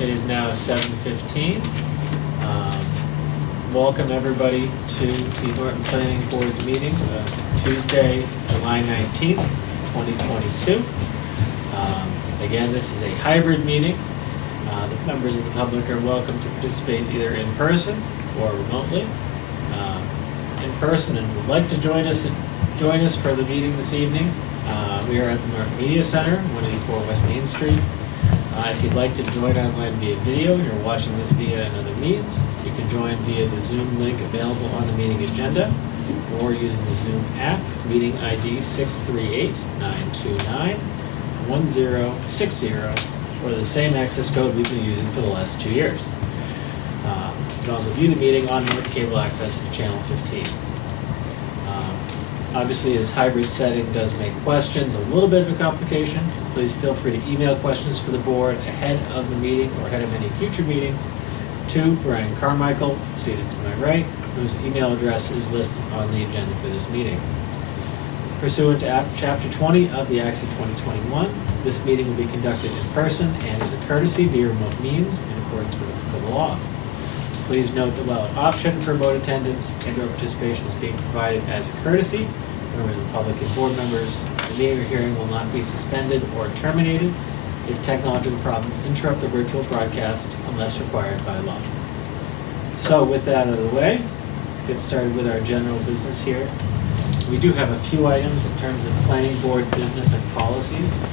It is now 7:15. Welcome everybody to the Norton Planning Board's meeting, Tuesday, July 19th, 2022. Again, this is a hybrid meeting. The members of the public are welcome to participate either in person or remotely. In person and would like to join us for the meeting this evening. We are at the Norton Media Center, 184 West Main Street. If you'd like to join online via video and you're watching this via another means, you can join via the Zoom link available on the meeting agenda or using the Zoom app, meeting ID 638-929-1060, or the same access code we've been using for the last 2 years. You can also view the meeting on Norton Cable Access Channel 15. Obviously, this hybrid setting does make questions a little bit of a complication. Please feel free to email questions for the board ahead of the meeting or ahead of any future meetings to Brian Carmichael, seated to my right, whose email address is listed on the agenda for this meeting. Pursuant to Chapter 20 of the Acts of 2021, this meeting will be conducted in person and as a courtesy via remote means in accordance with applicable law. Please note that while an option for remote attendance and/or participation is being provided as a courtesy, members of the public and board members, the meeting or hearing will not be suspended or terminated if technological problems interrupt the virtual broadcast unless required by law. So with that out of the way, get started with our general business here. We do have a few items in terms of planning board business and policies.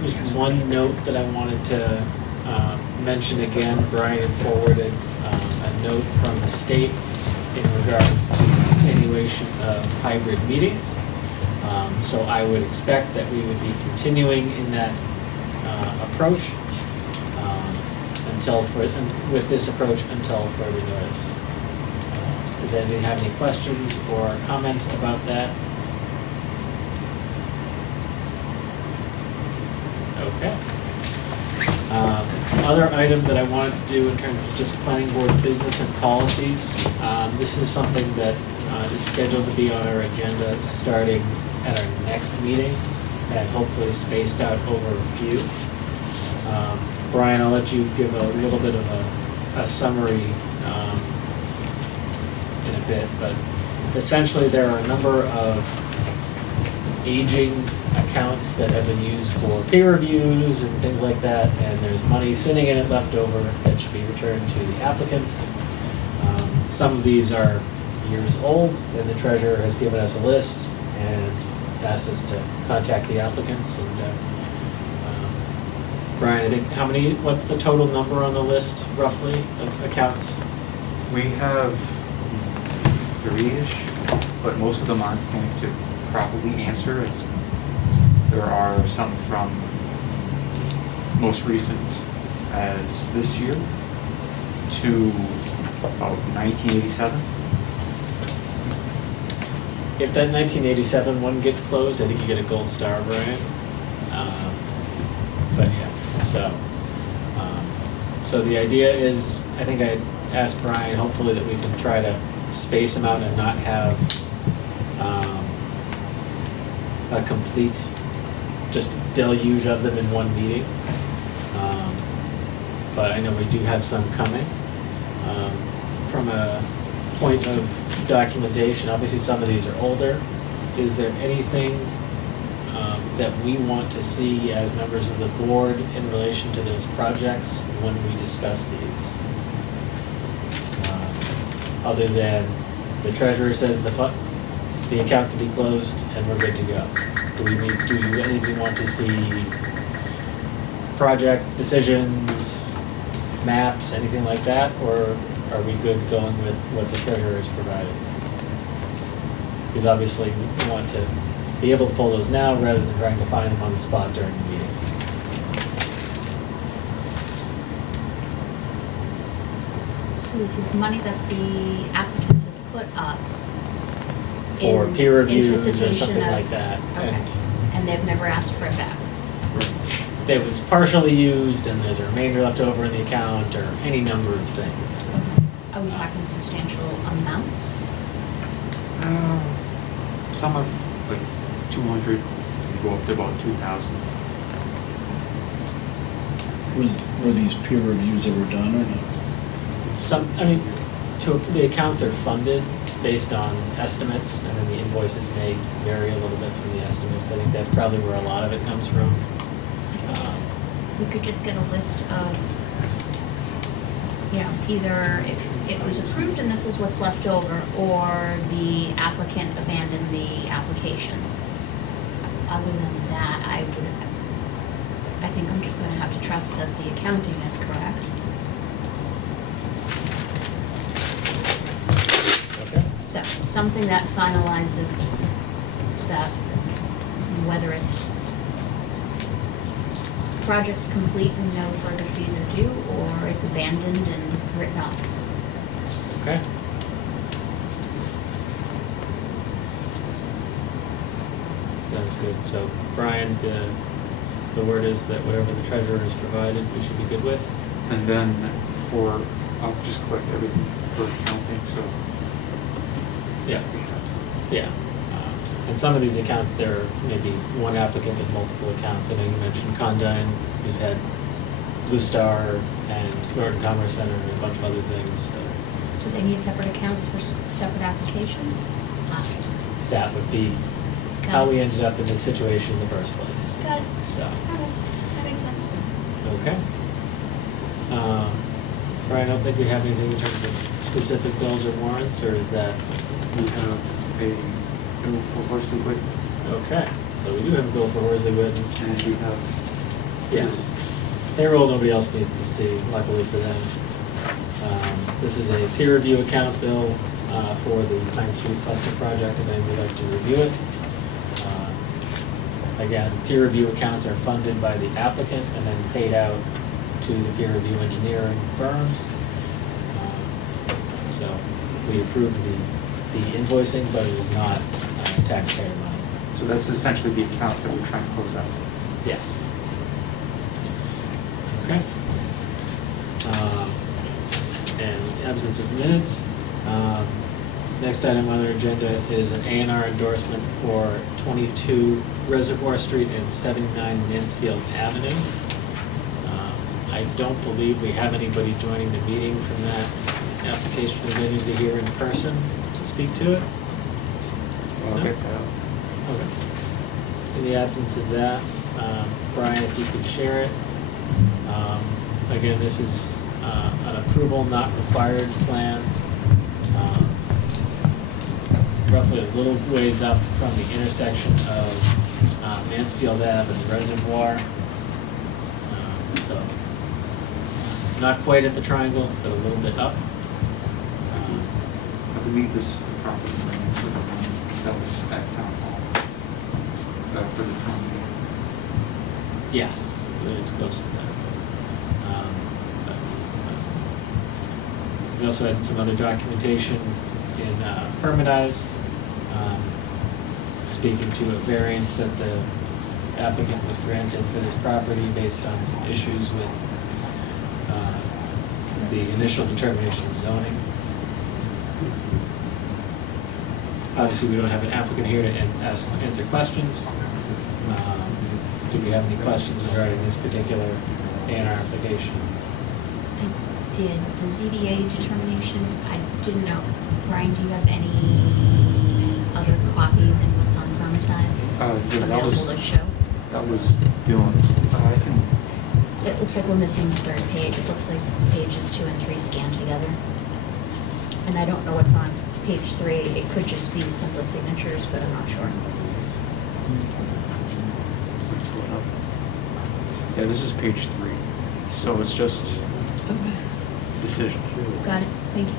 There's one note that I wanted to mention again. Brian forwarded a note from the state in regards to continuation of hybrid meetings. So I would expect that we would be continuing in that approach with this approach until further notice. Does anybody have any questions or comments about that? Okay. Other item that I wanted to do in terms of just planning board business and policies, this is something that is scheduled to be on our agenda starting at our next meeting and hopefully spaced out over a few. Brian, I'll let you give a little bit of a summary in a bit, but essentially there are a number of aging accounts that have been used for peer reviews and things like that, and there's money sitting in it left over that should be returned to the applicants. Some of these are years old, and the treasurer has given us a list and asked us to contact the applicants. And Brian, I think what's the total number on the list roughly of accounts? We have 3-ish, but most of them aren't going to properly answer. There are some from most recent as this year to about 1987. If that 1987 one gets closed, I think you get a gold star, Brian. But yeah, so the idea is, I think I asked Brian, hopefully that we can try to space them out and not have a complete just deluge of them in one meeting. But I know we do have some coming. From a point of documentation, obviously some of these are older. Is there anything that we want to see as members of the board in relation to those projects when we discuss these? Other than the treasurer says the account can be closed and we're good to go. Do anybody want to see project decisions, maps, anything like that, or are we good going with what the treasurer has provided? Because obviously we want to be able to pull those now rather than trying to find them on the spot during the meeting. So this is money that the applicants have put up For peer reviews or anticipation something of- like that. Okay, and they've never asked for it back. That was partially used and there's a remainder left over in the account, or any number of things. Are we talking substantial amounts? Some are like 200, we go up to about 2,000. Were these peer reviews ever done or not? The accounts are funded based on estimates, and then the invoices may vary a little bit from the estimates. I think that's probably where a lot of it comes from. We could just get a list of, either it was approved and this is what's left over, or the applicant abandoned the application. Other than that, I think I'm just gonna have to trust that the accounting is correct. Okay. So, something that finalizes that, whether it's project's complete and no further fees are due, or it's abandoned and written off. Okay. Sounds good. So, Brian, the word is that whatever the treasurer has provided, we should be good with. And then I'll just collect everything for accounting, so. Yeah. we have- Yeah. And some of these accounts, there may be one applicant with multiple accounts. I know you mentioned Condyne, who's had Blue Star and Norton Commerce Center and a bunch of other things. So Do they need separate accounts for separate applications? that would be how we ended up in this situation in the first place. Got it. So, Okay, that makes sense. okay. Brian, I don't think we have anything in terms of specific bills or warrants, or is that? We have a bill for Horsley Wood, Okay, so we do have a bill for Horsley Wood. and we have. Yes. Payroll, nobody else needs to see, luckily for them. This is a peer review account bill for the Pine Street Cluster Project, and then we'd like to review it. Again, peer review accounts are funded by the applicant and then paid out to the peer review engineering firms. So we approved the invoicing, but it is not taxpayer money. So that's essentially the account that we're trying to close out. Yes. Okay. And absence of minutes. Next item on our agenda is an A&R endorsement for 22 Reservoir Street and 79 Mansfield Avenue. I don't believe we have anybody joining the meeting from that application. Is anybody here in person to speak to it? I'll No? get that out. Okay. In the absence of that, Brian, if you could share it. Again, this is an approval not required plan. Roughly a little ways up from the intersection of Mansfield Ave and the Reservoir. So, not quite at the triangle, but a little bit up. I believe this is the property that was at Town Hall, for the town meeting. Yes, I believe it's close to that. We also had some other documentation in permitized, speaking to a variance that the applicant was granted for this property based on some issues with the initial determination of zoning. Obviously, we don't have an applicant here to answer questions. Do we have any questions regarding this particular A&R application? I did. The ZBA determination, I didn't know. Brian, do you have any other copy than what's on Permatize Yeah, that was- available to show? That was Dylan's. I can, It looks like we're missing the third page. It looks like pages 2 and 3 scanned together. And I don't know what's on page 3. It could just be simply signatures, but I'm not sure. yeah, this is page 3. So it's just Okay. decision. Got it. Thank you.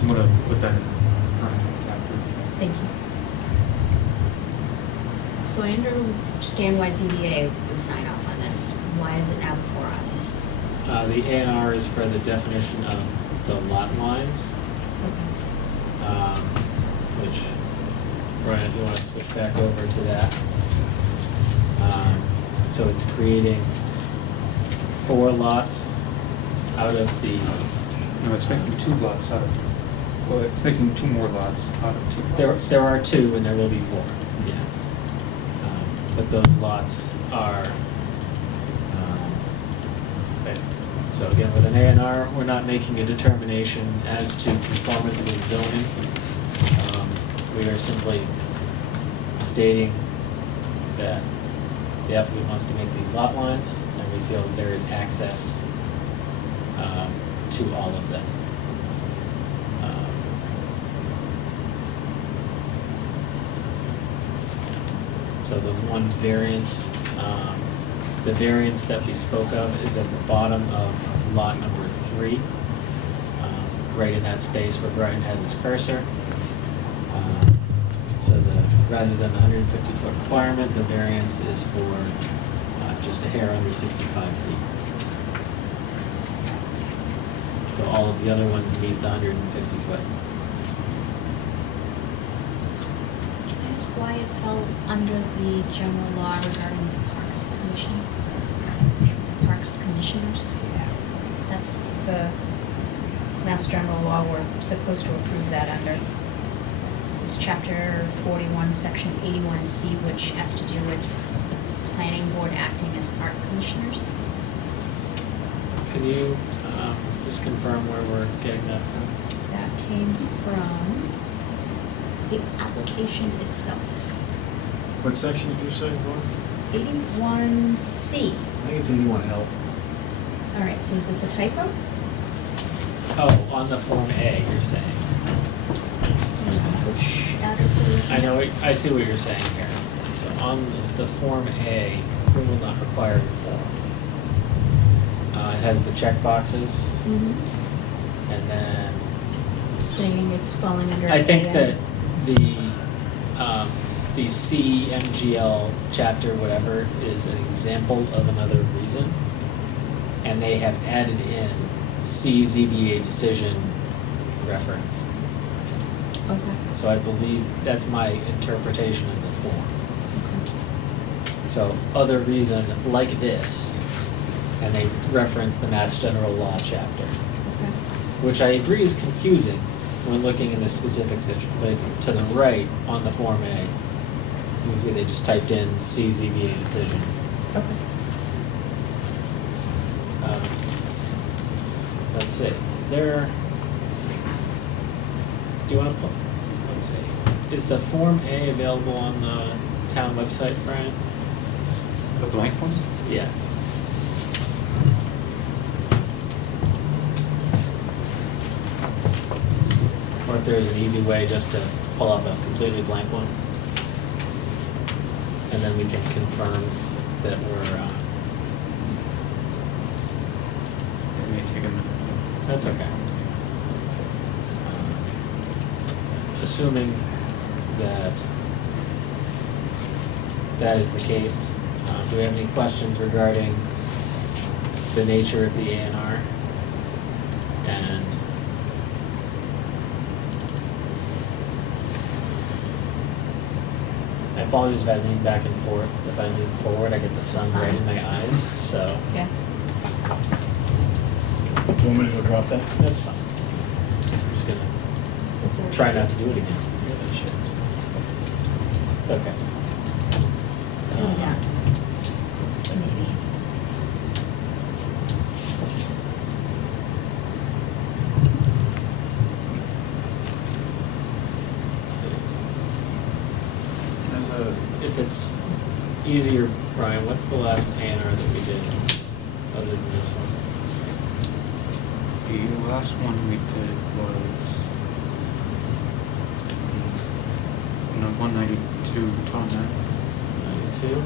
I'm gonna put that in after. Thank you. So I understand why ZBA would sign off on this. Why is it now before us? The A&R is for the definition of the lot lines, Okay. which, Brian, if you want to switch back over to that. So it's creating 4 lots out of the, No, it's making 2 lots out of, well, it's making 2 more lots out of 2 lots. there are 2 and there will be 4, yes. but those lots are, okay. So again, with an A and R, we're not making a determination as to conformance with zoning. We are simply stating that the applicant wants to make these lot lines, and we feel there is access to all of them. So the one variance, the variance that we spoke of is at the bottom of lot number 3, right in that space where Brian has his cursor. So rather than the 150-foot requirement, the variance is for just a hair under 65 feet. So all of the other ones meet the 150 foot. Can I ask why it fell under the general law regarding the Parks Commission? Parks Commissioners? That's the Mass General Law we're supposed to approve that under. It's Chapter 41, Section 81C, which has to do with planning board acting as park commissioners. Can you just confirm where we're getting that from? That came from the application itself. What section did you say, Ron? 81C. I think it's 81L. All right, so is this a typo? Oh, on the Form A, you're saying. Which address are we looking I at? know, I see what you're saying here. So on the Form A, approval not required form. It has the check boxes, Mhm. and then Saying it's falling under. I think AM. that the CMGL chapter, whatever, is an example of another reason. And they have added in CZBA decision reference. Okay. So I believe that's my interpretation of the form. So other reason like this, and they reference the Mass General Law chapter, Okay. which I agree is confusing when looking in the specific situation. But if you, to the right on the Form A, you can see they just typed in CZBA decision. Okay. Let's see, is there, do you want to put, let's see, is the Form A available on the town website, Brian? The blank one? Yeah. Or if there's an easy way just to pull up a completely blank one. And then we can confirm that we're, It may take a minute. that's okay. Assuming that that is the case, do we have any questions regarding the nature of the A&R? And I apologize if I lean back and forth. If I lean forward, I get the sun right in my eyes, so Yeah. Do you want me to go drop that? that's fine. I'm just gonna Is there- try not to do it again. It's okay. Oh, yeah. Maybe. Let's see. As a, If it's easier, Brian, what's the last A&R that we did, other than this one? the last one we did was no 192 Tom 92.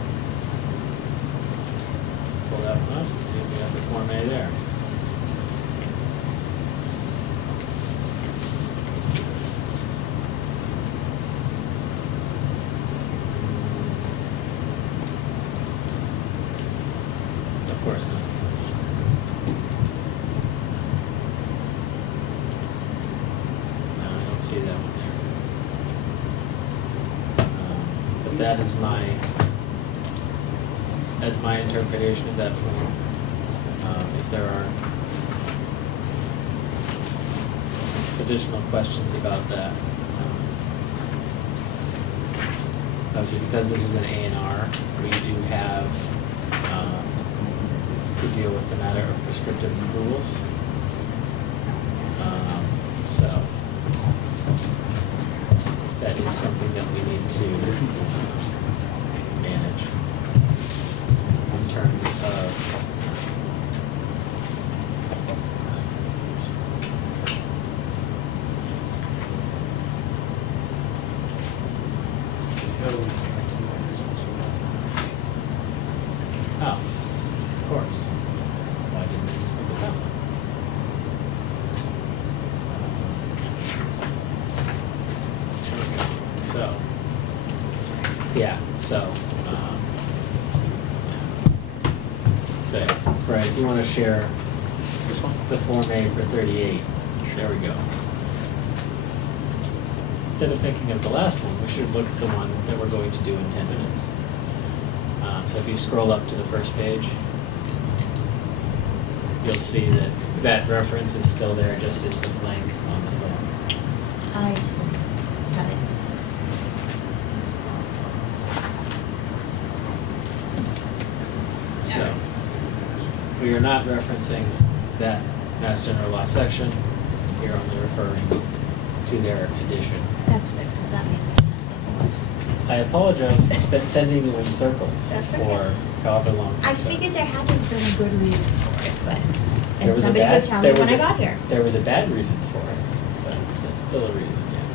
Pull that one up and see if we have the Form A there. Of course not. No, I don't see that one there. But that's my interpretation of that form. If there are additional questions about that, I obviously because this is an A and R, we do have, to deal with the matter of prescriptive approvals. So, that is something that we need to manage in terms of oh, of course. Why didn't I just think of that one? So, yeah, so, so, Brad, if you wanna share This one? the Form A for 38, there we go. Instead of thinking of the last one, we should look at the one that we're going to do in 10 minutes. So if you scroll up to the first page, you'll see that that reference is still there, just as the blank on the form. I see. Got it. So, we are not referencing that Mass General Law section, we are only referring to their addition. That's good, because that made more sense otherwise. I apologize for sending you in circles That's okay. for however long. I it took. figured there had to have been a good reason for it, but, There and was a somebody bad- would tell me there when was I a- got here. There was a bad reason for it, but that's still a reason, yes.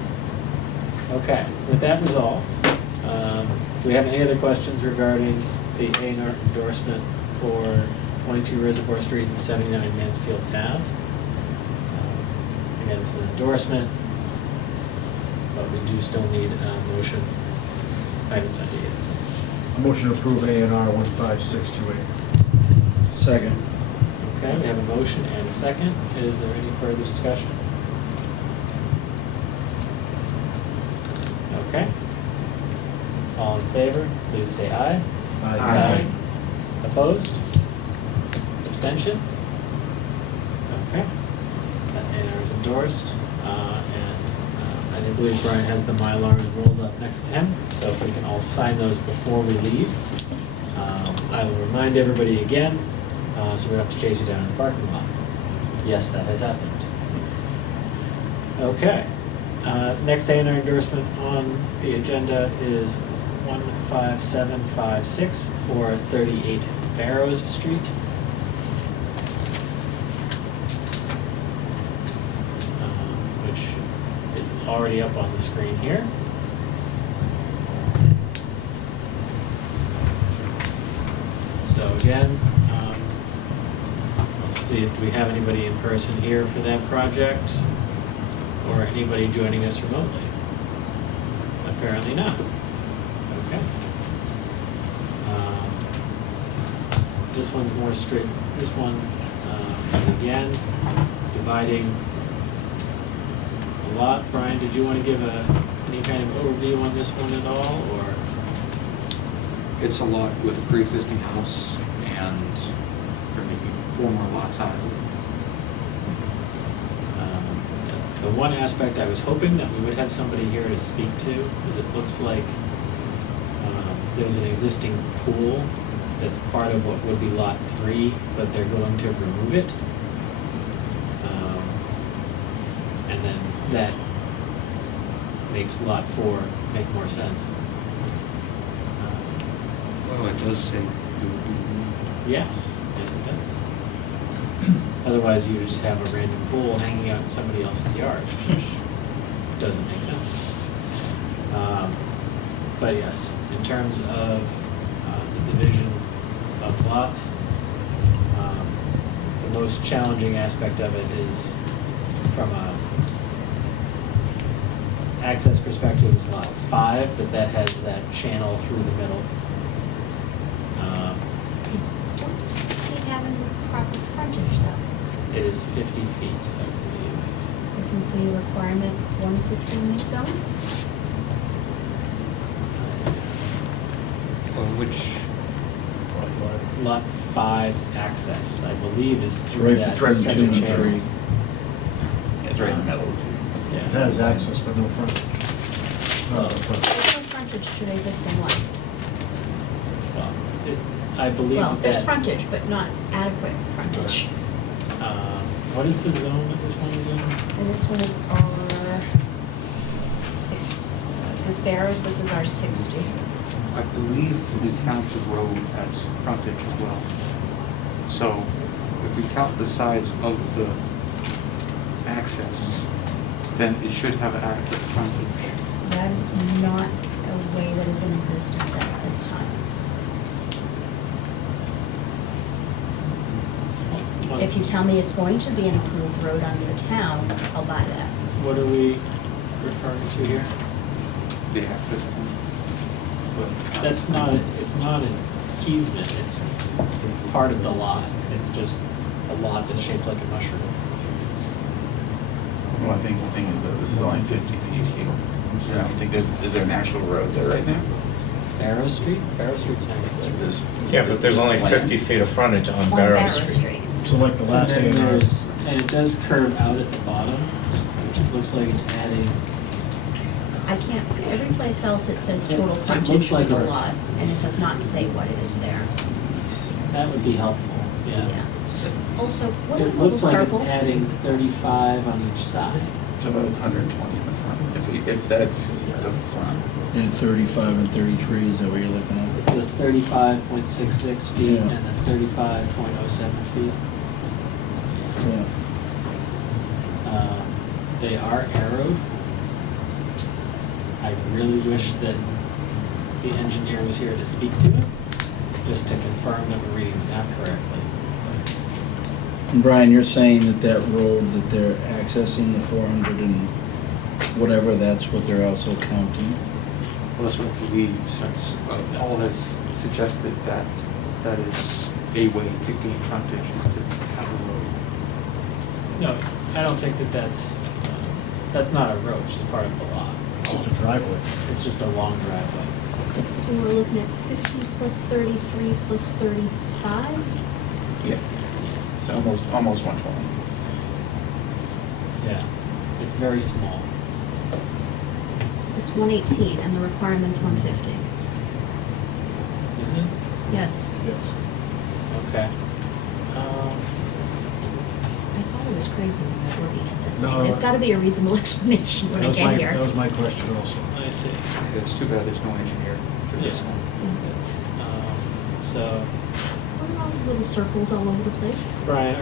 Okay, with that resolved, do we have any other questions regarding the A&R endorsement for 22 Reservoir Street and 79 Mansfield Ave? Again, this is an endorsement, but we do still need a motion. I haven't sent it yet. A motion to approve A&R 15628. Second. Okay, we have a motion and a second. Is there any further discussion? Okay. All in favor, please say aye. Aye. Opposed? Abstentions? Okay. That A&R is endorsed, and I believe Brian has the Mylar rolled up next to him, so if we can all sign those before we leave. I will remind everybody again, so we don't have to chase you down in the parking lot. Yes, that has happened. Okay. Next A&R endorsement on the agenda is 15756 for 38 Barrows Street. Which is already up on the screen here. So again, let's see if we have anybody in person here for that project, or anybody joining us remotely. Apparently not. Okay. This one's more straight, this one is again dividing a lot. Brian, did you want to give any kind of overview on this one at all, or? It's a lot with a pre-existing house, and we're making 4 more lots out of it. The one aspect I was hoping that we would have somebody here to speak to is it looks like there's an existing pool that's part of what would be Lot 3, but they're going to remove it. And then that makes Lot 4 make more sense. Well, it does say it would be removed. Yes, yes it does. Otherwise, you would just have a random pool hanging out in somebody else's yard, which doesn't make sense. But yes, in terms of the division of lots, the most challenging aspect of it is from a access perspective is Lot 5, but that has that channel through the middle. I don't see it having the proper frontage though. It is 50 feet, I believe. Isn't the requirement 150 in this zone? Well, which, Lot 5's access, I believe, is It's through right, that it's right center between the channel. 3. It's right in the middle. It Yeah. has access, but no frontage. No, no frontage. There's no frontage frontage to the existing one? Well, I believe Well, that. there's frontage, but not adequate frontage. What is the zone that this one is in? And this one is R6, this is Barrows, this is R60. I believe the council road has frontage as well. So if we count the size of the access, then it should have adequate frontage. That is not a way that is in existence at this time. If you tell me it's going to be an approved road under the town, I'll buy that. What are we referring to here? The access point. But That's not, it's not an easement, it's part of the lot. It's just a lot that's shaped like a mushroom. Well, I think the thing is that this is only 50 feet here. I don't think is there an actual road there right now? Barrow Street? Barrow Street's not. This. Yeah, but there's only this 50 land. feet of frontage on On Barrow Street. So like the last And then A&R, there's, and it does curve out at the bottom, which it looks like it's adding, I can't, every place else it says total It frontage looks for like the it's- lot, and it does not say what it is there. that would be helpful, yes. Yeah. Also, what are It little looks like it's circles? adding 35 on each side. It's about 120 in the front, if that's the front. And 35 and 33, is that what you're looking at? The 35.66 feet Yeah. and the 35.07 feet. Yeah. They are arrowed. I really wish that the engineer was here to speak to it, just to confirm that we're reading the map correctly. And Brian, you're saying that that road that they're accessing, the 400 and whatever, that's what they're also counting? well, that's what I believe, since Paul has suggested that that is a way to gain frontage is to have a road. No, I don't think that that's not a road, it's just part of the lot. just a driveway. It's just a long driveway. So we're looking at 50 plus 33 plus 35? Yeah. So almost 120. Yeah, it's very small. It's 118, and the requirement's 150. Isn't it? Yes, Yes. Okay. I thought it was crazy when I was looking at this thing. No, There's gotta be a reasonable explanation when I get That here. was my question also. I see. It's too bad there's no engineer for this Yeah. one. It's, so, What are all the little circles all over the place? Brian,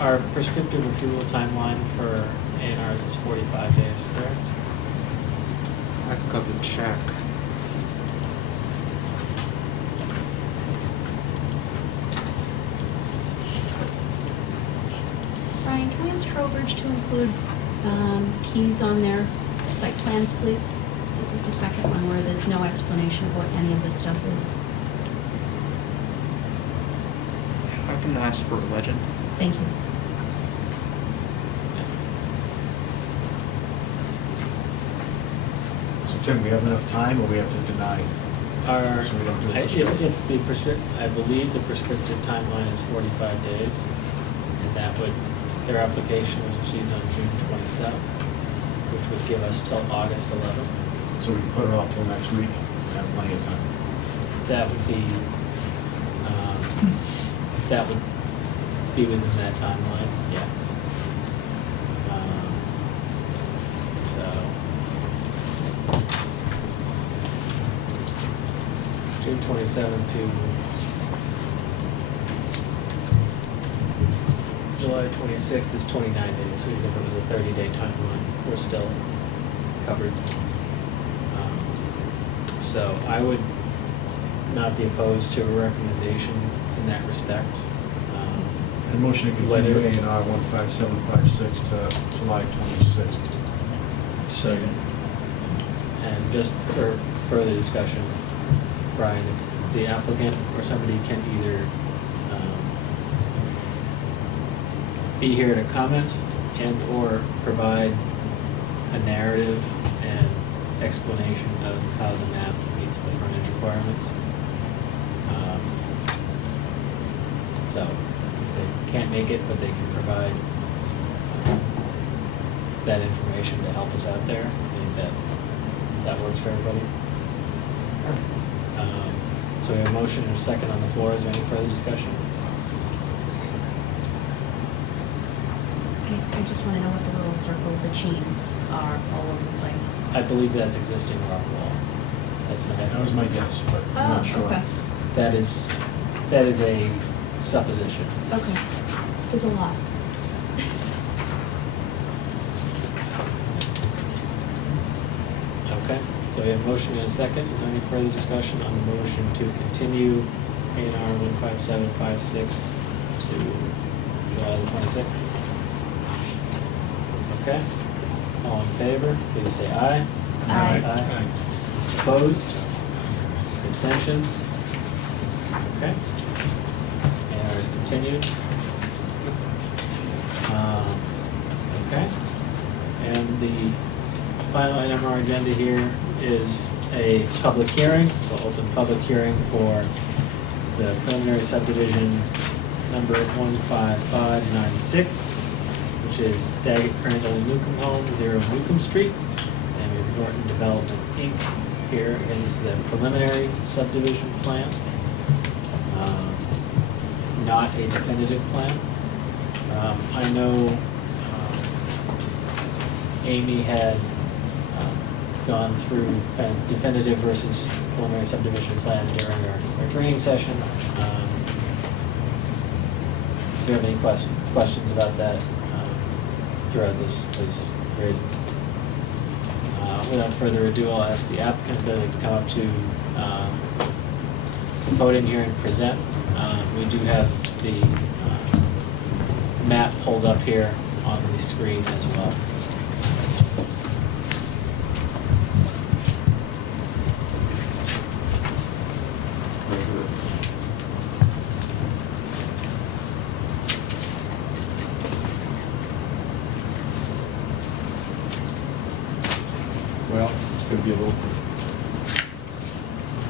our prescriptive approval timeline for A&Rs is 45 days, correct? I've got to check. Brian, can we ask Trowbridge to include keys on their site plans, please? This is the second one where there's no explanation of what any of this stuff is. I can ask for a legend. Thank you. So Tim, we have enough time, or we have to deny? Our, So we don't do it I- this if the I believe the prescriptive timeline is 45 days, and that would, their application was received on June 27th, which would give us till August 11th. So we can put it off till next week, and have plenty of time. That would be, that would be within that timeline, yes. So, June 27th to July 26th is 29 days, so even if it was a 30-day timeline, we're still covered. So I would not be opposed to a recommendation in that respect. And motion to continue Whether- A&R 15756 to July 26th. Second. And just for further discussion, Brian, if the applicant or somebody can either be here to comment and/or provide a narrative and explanation of how the map meets the frontage requirements. So if they can't make it, but they can provide that information to help us out there, I think that works for everybody. So we have a motion and a second on the floor. Is there any further discussion? I just wanna know what the little circle, the chains are all over the place. I believe that's existing rock wall. That's my That was my guess, but I'm Oh, not sure. okay, That is a supposition. okay. There's a lot. Okay, so we have a motion and a second. Is there any further discussion on the motion to continue A&R 15756 to the 26th? Okay, all in favor, please say aye. Aye. Opposed? Abstentions? Okay. A&R is continued. Okay. And the final item on our agenda here is a public hearing. So I'll open public hearing for the preliminary subdivision number 15596, which is Daggett Crandall Newcomb Home, 0 Newcomb Street. And we have Norton Development Inc. here. Again, this is a preliminary subdivision plan, not a definitive plan. I know Amy had gone through kind of definitive versus preliminary subdivision plan during our training session. If you have any questions about that throughout this, please raise them. Without further ado, I'll ask the applicant if they'd like to come up to the podium here and present. We do have the map pulled up here on the screen as well. Well, it's going to be a little.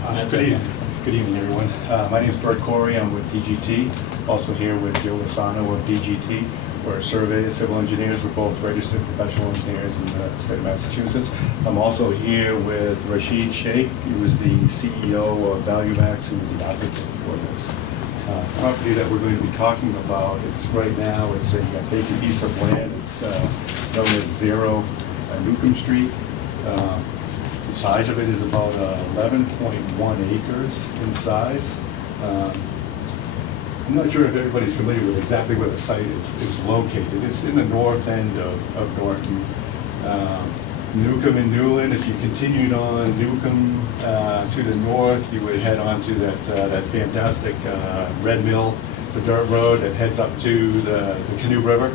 That's Good okay. evening. Good evening, everyone. My name is Bert Corey. I'm with DGT. Also here with Joe Lozano of DGT. We're surveyors, civil engineers. We're both registered professional engineers in the state of Massachusetts. I'm also here with Rashid Sheikh, who is the CEO of ValueMax, who is the applicant for this property that we're going to be talking about. It's right now, it's a vacant piece of land. It's known as 0 Newcomb Street. The size of it is about 11.1 acres in size. I'm not sure if everybody's familiar with exactly where the site is located. It's in the north end of Norton. Newcomb and Newland, if you continued on Newcomb to the north, you would head on to that fantastic Red Mill. It's a dirt road that heads up to the Canoe River.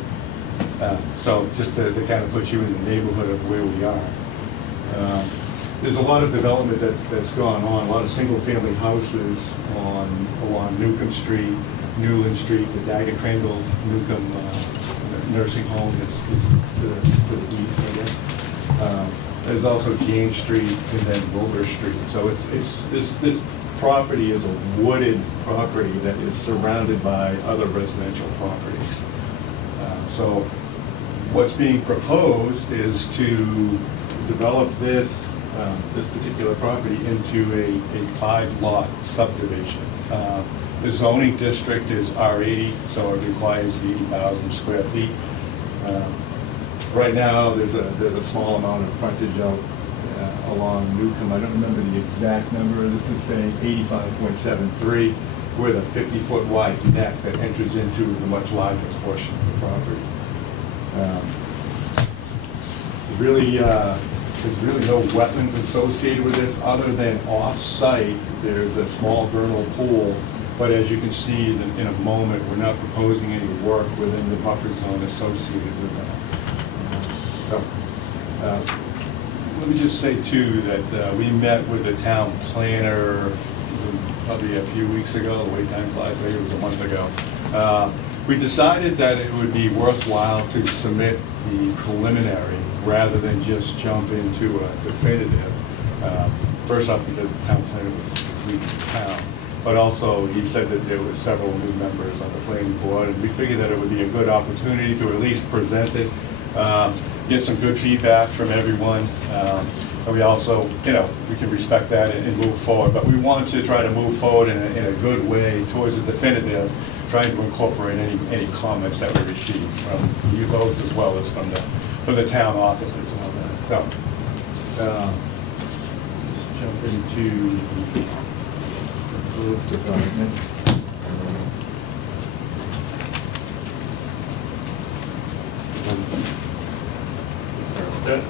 So just to kind of put you in the neighborhood of where we are. There's a lot of development that's gone on, a lot of single-family houses along Newcomb Street, Newland Street, the Daggett Crandall Newcomb nursing home is to the east, I guess. There's also James Street and then Wilbur Street. So it's this property is a wooded property that is surrounded by other residential properties. So what's being proposed is to develop this particular property into a 5-lot subdivision. The zoning district is R80, so it requires 80,000 square feet. Right now, there's a small amount of frontage out along Newcomb. I don't remember the exact number. This is saying 85.73 with a 50-foot wide neck that enters into the much larger portion of the property. There's really no wetlands associated with this other than off-site. There's a small vernal pool, but as you can see in a moment, we're not proposing any work within the buffer zone associated with that. Let me just say too that we met with the town planner probably a few weeks ago. The way time flies, maybe it was a month ago. We decided that it would be worthwhile to submit the preliminary rather than just jump into a definitive. First off, because the town planner was leaving town, but also he said that there were several new members on the planning board, and we figured that it would be a good opportunity to at least present it, get some good feedback from everyone. But we also, we can respect that and move forward. But we want to try to move forward in a good way towards a definitive, trying to incorporate any comments that we receive from you folks as well as from the town offices and all that. So, let's jump into the proposed development. Okay.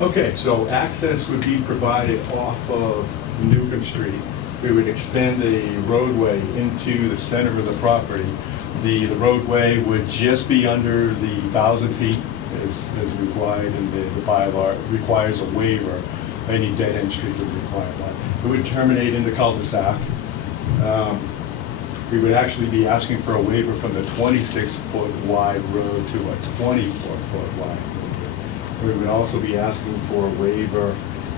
Okay, so access would be provided off of Newcomb Street. We would extend a roadway into the center of the property. The roadway would just be under the 1,000 feet as required, and the bylaw requires a waiver. Any dead-end street would require that. It would terminate in the cul-de-sac. We would actually be asking for a waiver from the 26-foot wide road to a 24-foot wide road. We would also be asking for a waiver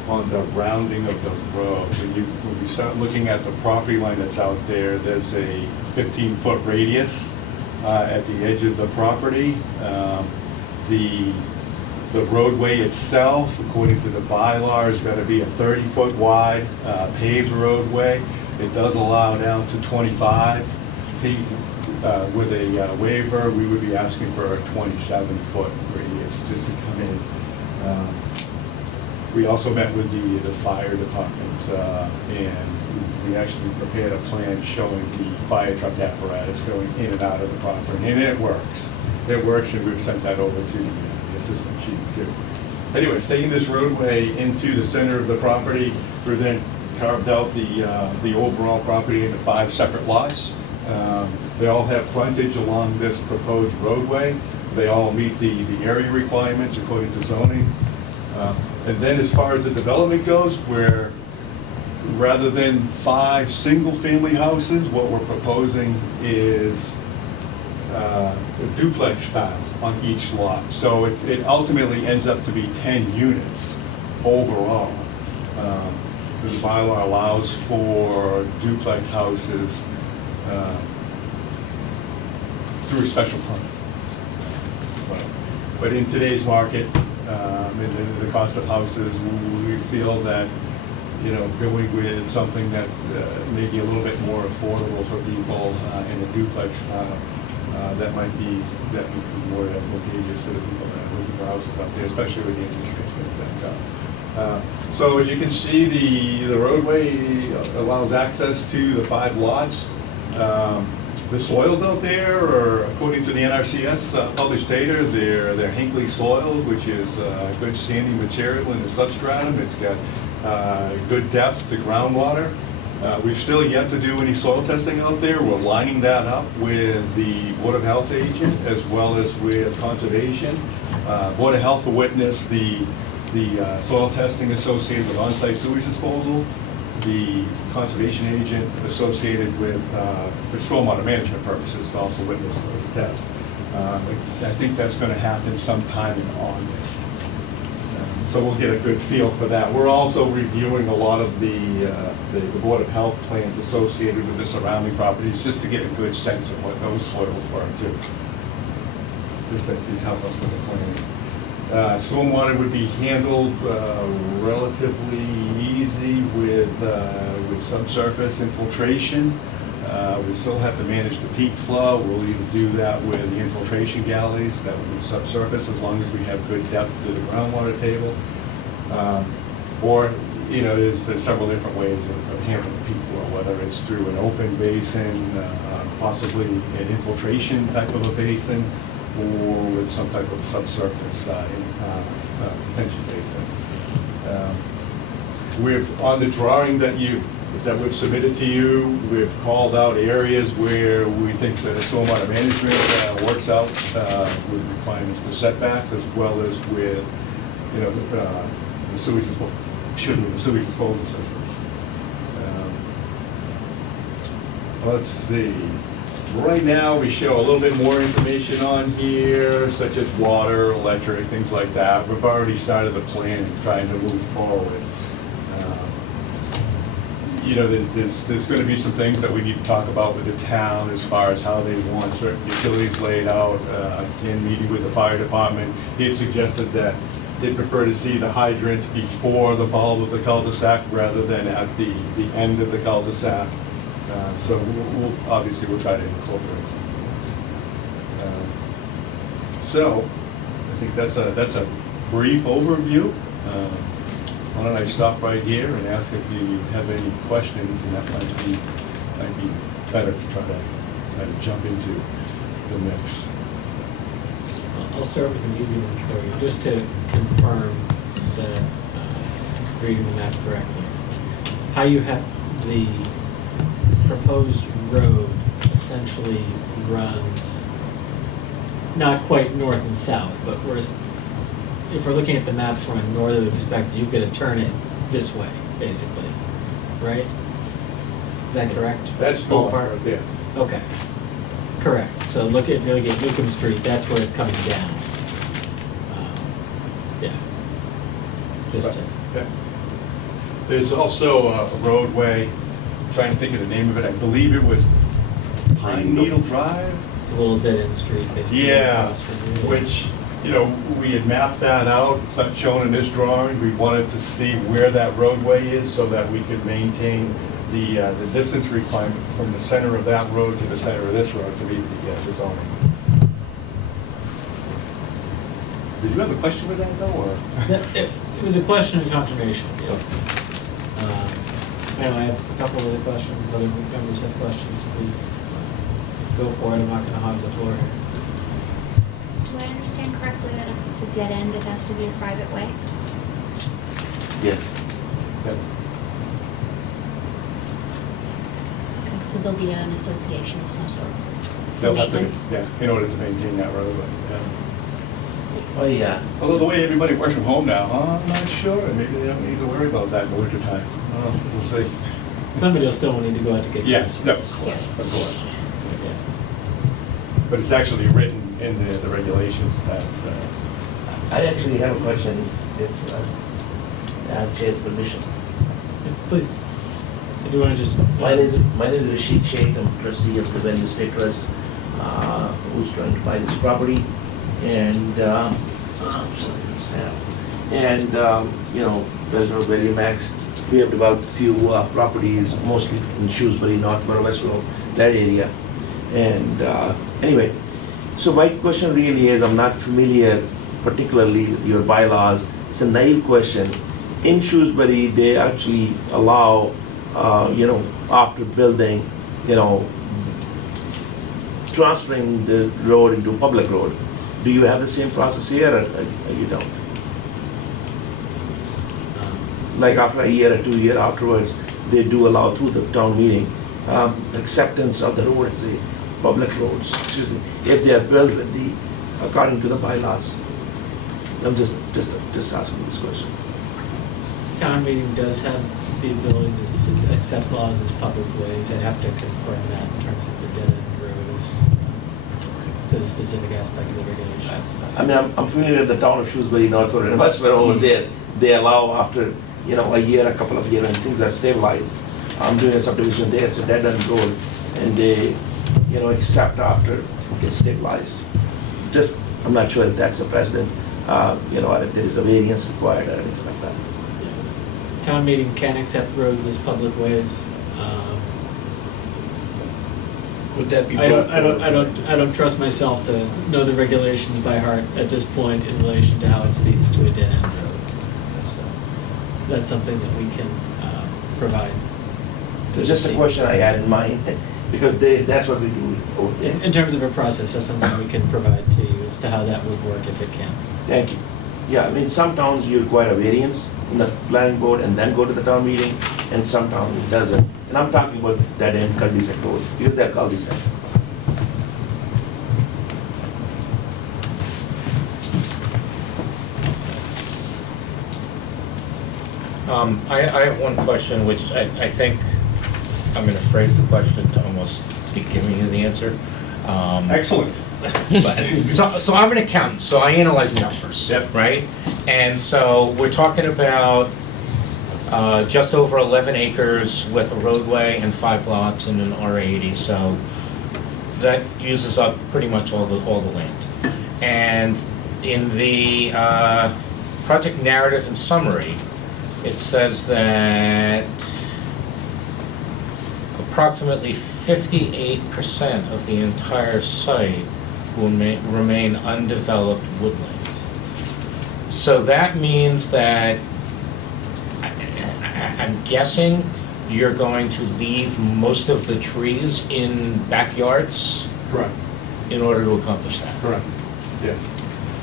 on the rounding of the road. When you start looking at the property line that's out there, there's a 15-foot radius at the edge of the property. The roadway itself, according to the bylaw, is going to be a 30-foot wide paved roadway. It does allow down to 25 feet. With a waiver, we would be asking for a 27-foot radius just to come in. We also met with the fire department, and we actually prepared a plan showing the fire truck apparatus going in and out of the property, and it works. It works, and we've sent that over to the assistant chief too. Anyways, taking this roadway into the center of the property, we're then carved out the overall property into 5 separate lots. They all have frontage along this proposed roadway. They all meet the area requirements according to zoning. And then as far as the development goes, where rather than 5 single-family houses, what we're proposing is a duplex style on each lot. So it ultimately ends up to be 10 units overall. The bylaw allows for duplex houses through a special permit. But in today's market, and the cost of houses, we feel that, going with something that may be a little bit more affordable for people in a duplex style, that might be more advantageous for the people that are looking for houses out there, especially with the interest rates going back up. So as you can see, the roadway allows access to the 5 lots. The soils out there are, according to the NRCS published data, they're Hinckley soils, which is good sandy material in the substratum. It's got good depth to groundwater. We've still yet to do any soil testing out there. We're lining that up with the Board of Health agent as well as with Conservation. Board of Health to witness the soil testing associated with on-site sewage disposal, the conservation agent associated with, for stormwater management purposes, to also witness those tests. I think that's going to happen sometime in August. So we'll get a good feel for that. We're also reviewing a lot of the Board of Health plans associated with the surrounding properties, just to get a good sense of what those soils were too. Just that these help us with the planning. Stormwater would be handled relatively easy with subsurface infiltration. We still have to manage the peak flow. We'll either do that with the infiltration galleys, that would be subsurface, as long as we have good depth to the groundwater table. Or, there's several different ways of handling the peak flow, whether it's through an open basin, possibly an infiltration type of a basin, or with some type of subsurface detention basin. On the drawing that we've submitted to you, we've called out areas where we think that a stormwater management works out with requirements to setbacks, as well as with the sewage disposal systems. Let's see. Right now, we show a little bit more information on here, such as water, electric, things like that. We've already started the planning, trying to move forward. you know, there's gonna be some things that we need to talk about with the town as far as how they want certain utilities laid out. In meeting with the fire department, he had suggested that they'd prefer to see the hydrant before the bulb of the cul-de-sac rather than at the end of the cul-de-sac. So obviously we'll try to incorporate some of those. So I think that's a brief overview. Why don't I stop right here and ask if you have any questions, and that might be better to try to jump into the mix. I'll start with an easy one for you, just to confirm that reading the map correctly. How you have the proposed road essentially runs not quite north and south, but whereas if we're looking at the map from a northerly perspective, you're gonna turn it this way, basically, right? Is that correct? That's north Ballpark? right there. Okay, correct. So look at Newcomb Street, that's where it's coming down. Yeah. Just to, Yeah. There's also a roadway, I'm trying to think of the name of it, I believe it was Pine Needle Drive? it's a little dead-end street, basically. Yeah, across from you. which, you know, we had mapped that out, it's not shown in this drawing, we wanted to see where that roadway is so that we could maintain the distance requirement from the center of that road to the center of this road to meet the zoning. Did you have a question with that though, or? It was a question of confirmation, yeah. And I have a couple other questions, if other members have questions, please go for it, I'm not gonna hog the floor here. Do I understand correctly that if it's a dead end, it has to be a private way? Yes. Yeah. Okay, so there'll be an association of some sort for They'll have to, maintenance? yeah, in order to maintain that roadway, yeah. Oh, yeah. Although the way everybody works from home now, I'm not sure, maybe they don't need to worry about that in the wintertime. We'll see. Somebody will still need to go out to get Yes, gas. no, of course, of course. Yeah. But it's actually written in the regulations that, I actually have a question, if I have Chair's permission. Yeah, please. If you wanna just. My name is Rashid Sheikh, I'm trustee of the Vendor State Trust, who's trying to buy this property. And, you know, Reservoir Valley Max, we have developed a few properties, mostly in Shrewsbury, Northborough, Westborough, that area. And anyway, so my question really is, I'm not familiar particularly with your bylaws. It's a naive question. In Shrewsbury, they actually allow, you know, after building, you know, transferring the road into a public road. Do you have the same process here, or you don't? Like after a year or 2 years afterwards, they do allow through the town meeting acceptance of the road as a public roads, excuse me, if they are built with the, according to the bylaws. I'm just asking this question. Town meeting does have the ability to accept laws as public ways. I'd have to confirm that in terms of the dead end roads to the specific aspect of the regulations. I mean, I'm familiar with the town of Shrewsbury, Northborough, and Westborough over there. They allow after, you know, a year, a couple of years, when things are stabilized. I'm doing a subdivision there, it's a dead end road, and they, you know, accept after it's stabilized. Just, I'm not sure if that's a precedent, you know, or if there is a variance required or anything like that. Town meeting can accept roads as public ways. Would that be I brought forward? don't trust myself to know the regulations by heart at this point in relation to how it speeds to a dead end road. So that's something that we can provide. to the Just a team. question I had in mind, because that's what we do over there. In terms of a process, that's something we can provide to you as to how that would work if it can. Thank you. Yeah, I mean, some towns you require a variance in the planning board and then go to the town meeting, and some towns it doesn't. And I'm talking about that in cul-de-sac road, because they're cul-de-sac. I have one question, which I think I'm gonna phrase the question to almost be giving you the answer. excellent. But, so I'm an accountant, so I analyze numbers, Yep. right? And so we're talking about just over 11 acres with a roadway and 5 lots in an R80, so that uses up pretty much all the land. And in the project narrative and summary, it says that approximately 58% of the entire site will remain undeveloped woodland. So that means that, I'm guessing, you're going to leave most of the trees in backyards Correct, in order to accomplish that? correct, yes.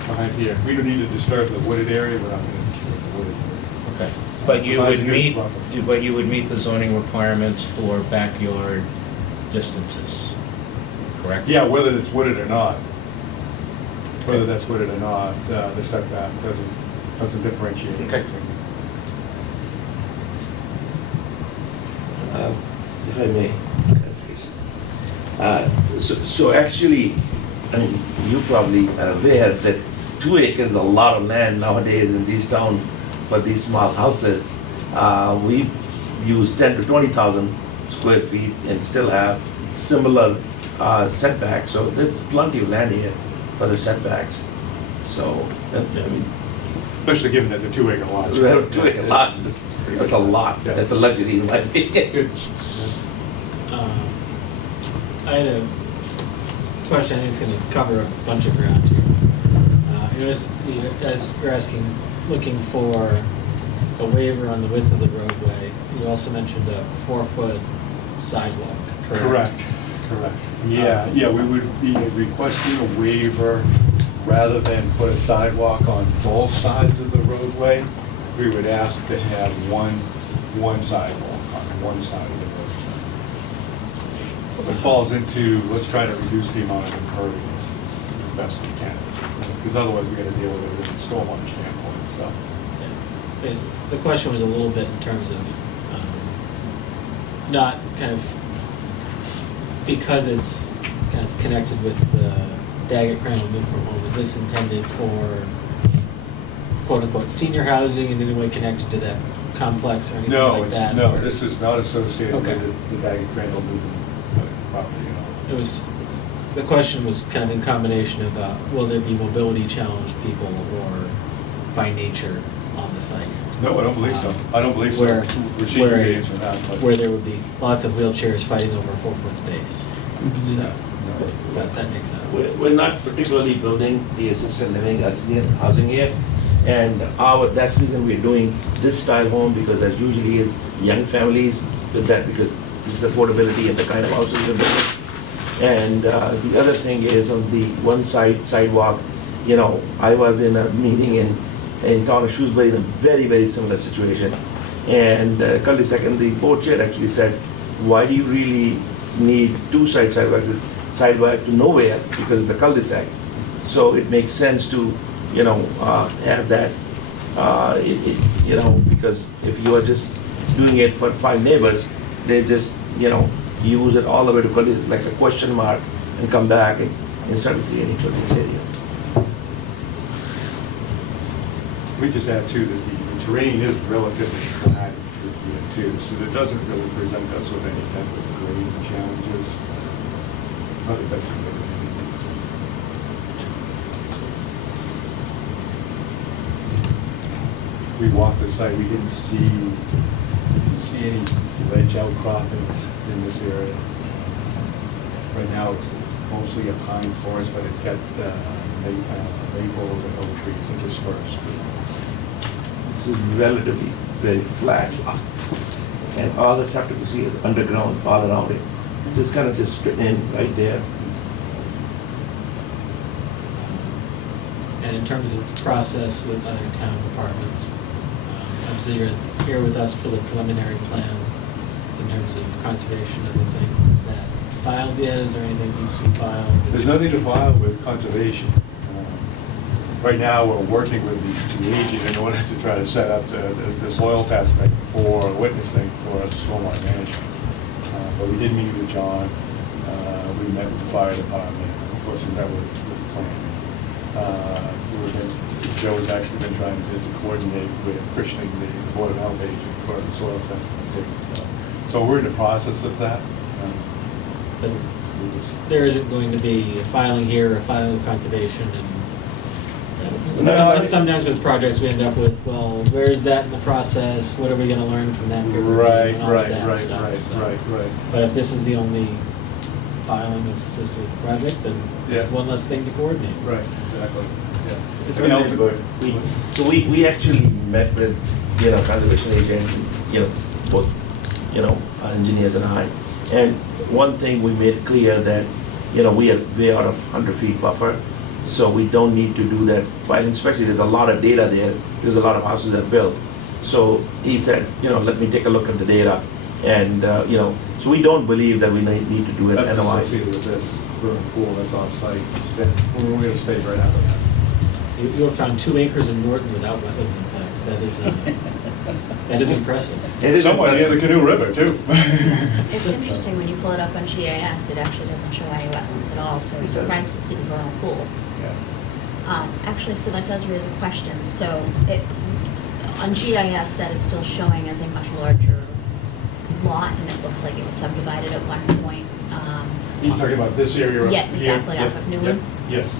Behind here, we don't need to disturb the wooded area, but I'm going to disturb the wooded area. Okay. But you Provides would a good meet, buffer. but you would meet the zoning requirements for backyard distances, correct? Yeah, whether it's wooded or not, whether that's wooded or not, the setback doesn't differentiate. Okay. If I may, so actually, I mean, you probably are aware that 2 acres is a lot of land nowadays in these towns for these small houses. We use 10 to 20,000 square feet and still have similar setbacks, so there's plenty of land here for the setbacks. So, I mean, Especially given that they're 2 acre lots. we have 2 acre lots, that's a lot, Yeah. that's a luxury in my opinion. I had a question, I think it's gonna cover a bunch of ground here. I noticed as you're asking, looking for a waiver on the width of the roadway, you also mentioned a 4-foot sidewalk, correct? Correct. Yeah, we would be requesting a waiver rather than put a sidewalk on both sides of the roadway. We would ask to have one sidewalk on one side of the roadway. It falls into, let's try to reduce the amount of impervious as best we can, because otherwise we gotta deal with it from a stormwater standpoint, so. Yeah. The question was a little bit in terms of, not kind of, because it's kind of connected with the Daggett Crandall Newport home, is this intended for quote-unquote senior housing in any way connected to that complex or anything like that? No, or- this is not associated Okay. with the Daggett Crandall Newton property at all. It was, the question was kind of in combination of, will there be mobility challenged people or by nature on the site? No, I don't believe so. I don't believe so. Where- Rashid where- can answer that, but. Where there would be lots of wheelchairs fighting over a 4-foot space. So, that makes sense. We're not particularly building the assisted living or senior housing here, and that's the reason we're doing this style home, because there usually is young families with that, because this is affordability and the kind of houses we're building. And the other thing is on the one side sidewalk, I was in a meeting in town of Shrewsbury in a very, very similar situation. And cul-de-sac, and the board chair actually said, why do you really need 2 side sidewalks? Sidewalk to nowhere, because it's a cul-de-sac. So it makes sense to, have that, because if you are just doing it for 5 neighbors, they just, use it all the way to cul-de-sac, like a question mark, and come back and start creating this area. We just add too, that the terrain is relatively flat through here too, so it doesn't really present us with any type of grade challenges. I think that's a good thing. We walked the site, we didn't see any ledge outcroppings in this area. Right now, it's mostly a pine forest, but it's got maples and oak trees interspersed. This is relatively very flat. And all the septic you see is underground all around it. Just kind of just fit in right there. And in terms of process with other town departments, I believe you're here with us for the preliminary plan in terms of conservation of the things. Is that filed yet? Is there anything that needs to be filed? There's nothing to file with conservation. Right now, we're working with the agent in order to try to set up the soil testing for witnessing for the stormwater management. But we did meet with John, we met with the fire department, of course we met with planning. We were going to Joe has actually been trying to coordinate with Christian, the Board of Health agent, for the soil testing. So we're in the process of that. But We just- there isn't going to be a filing here, a filing with conservation, and No, sometimes with projects, we end up with, well, where is that in the process? What are we gonna learn from that? peer review Right, and all of right, that right, stuff, right, so. right, right. But if this is the only filing that's associated with the project, then it's Yeah. one less thing to coordinate. Right, exactly, yeah. If I mean, I ulti- remember, we actually met with, conservation agent, both, our engineers and I. And one thing we made clear that, we are way out of 100 feet buffer, so we don't need to do that filing, especially there's a lot of data there, there's a lot of houses that are built. So he said, let me take a look at the data, and, so we don't believe that we need to do an That's NOI. associated with this swimming pool that's off-site, then we're gonna stay right out of that. You have found 2 acres in Norton without wetlands impacts. That is impressive. It is Somewhere near the impressive. Canoe River, too. It's interesting, when you pull it up on GIS, it actually doesn't show any wetlands at all, so I was It doesn't. surprised to see the vernal pool. Actually, so that does raise a question. So on GIS, that is still showing as a much larger lot, and it looks like it was subdivided at one point. You're talking about this area up Yes, here? exactly, Yep, off of Newland. yep, Yes.